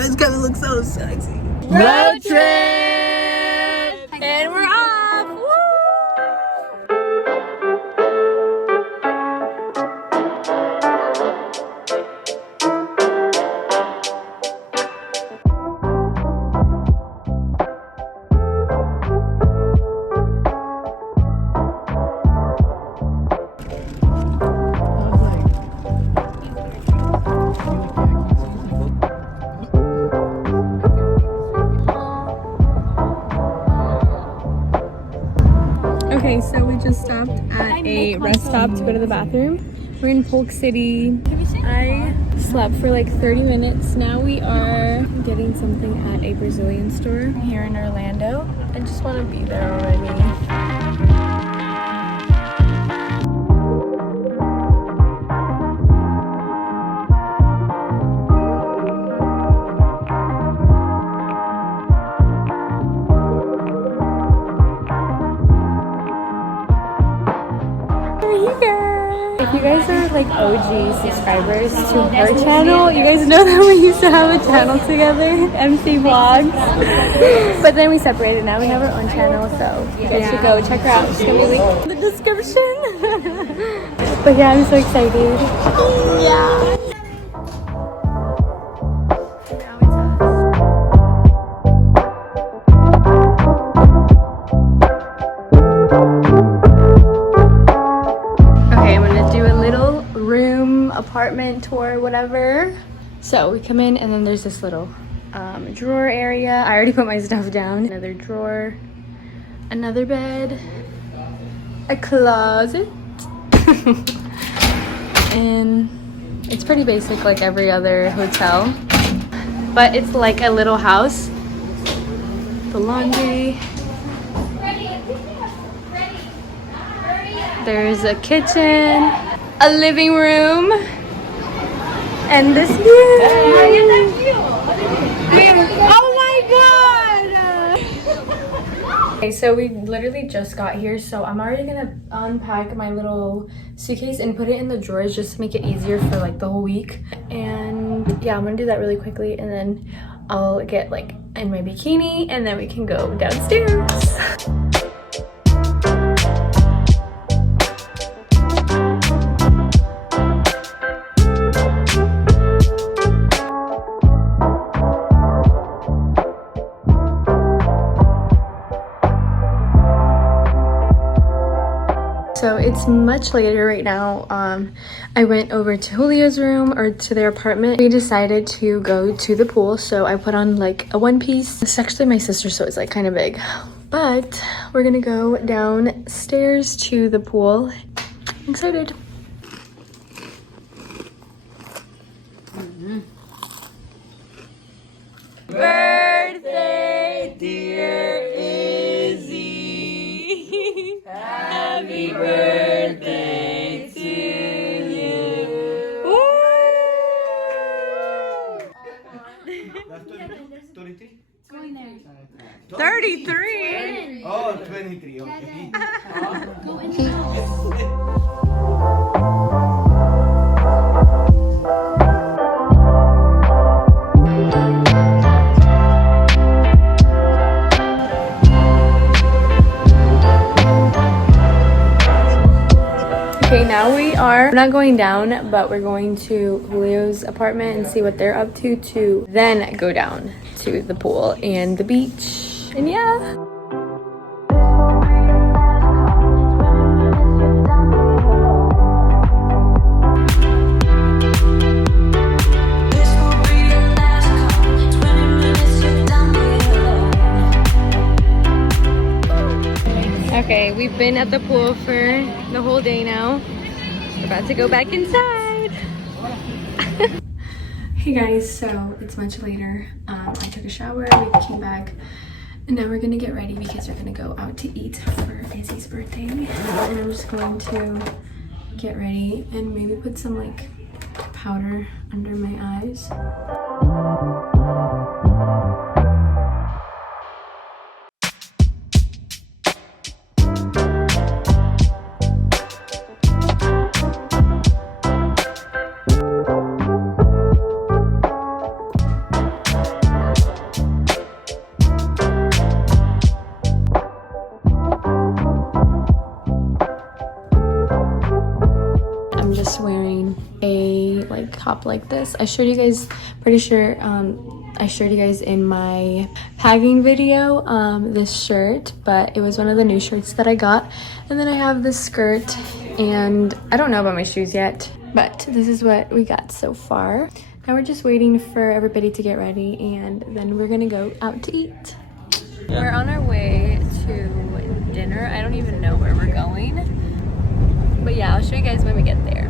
it's gonna look so sexy. Road trip! And we're off! Woo! Okay, so we just stopped at a rest stop to go to the bathroom. We're in Polk City. I slept for like 30 minutes. Now we are getting something at a Brazilian store here in Orlando. I just want to be there already. If you guys are like OG subscribers to her channel, you guys know that we used to have a channel together, MC Vlogs. But then we separated. Now we have our own channel, so you guys should go check her out. She's gonna be linked in the description. But yeah, I'm so excited. Yeah. Apartment tour, whatever. So we come in and then there's this little drawer area. I already put my stuff down. Another drawer, another bed, a closet, and it's pretty basic like every other hotel, but it's like a little house. The laundry. There's a kitchen, a living room, and this view. Oh my god! Okay, so we literally just got here, so I'm already gonna unpack my little suitcase and put it in the drawers just to make it easier for like the whole week. And yeah, I'm gonna do that really quickly, and then I'll get like in my bikini, and then we can go downstairs. So it's much later right now. I went over to Julio's room, or to their apartment. We decided to go to the pool, so I put on like a one piece. It's actually my sister's, so it's like kind of big. But we're gonna go downstairs to the pool. I'm excited. Birthday, dear Izzy. Happy birthday to you. Woo! 33? Going there. 33? Oh, 23, okay. Go in the house. Okay, now we're not going down, but we're going to Julio's apartment and see what they're up to then go down to the pool and the beach. And yeah. Okay, we've been at the pool for the whole day now. We're about to go back inside. Hey guys, so it's much later. I took a shower, we came back, and now we're gonna get ready because we're gonna go out to eat for Izzy's birthday. And I'm just going to get ready and maybe put some like powder under my eyes. I'm just wearing a like top like this. I showed you guys, pretty sure I showed you guys in my packing video this shirt, but it was one of the new shirts that I got. And then I have this skirt, and I don't know about my shoes yet, but this is what we got so far. Now we're just waiting for everybody to get ready, and then we're gonna go out to eat. We're on our way to dinner. I don't even know where we're going, but yeah, I'll show you guys when we get there.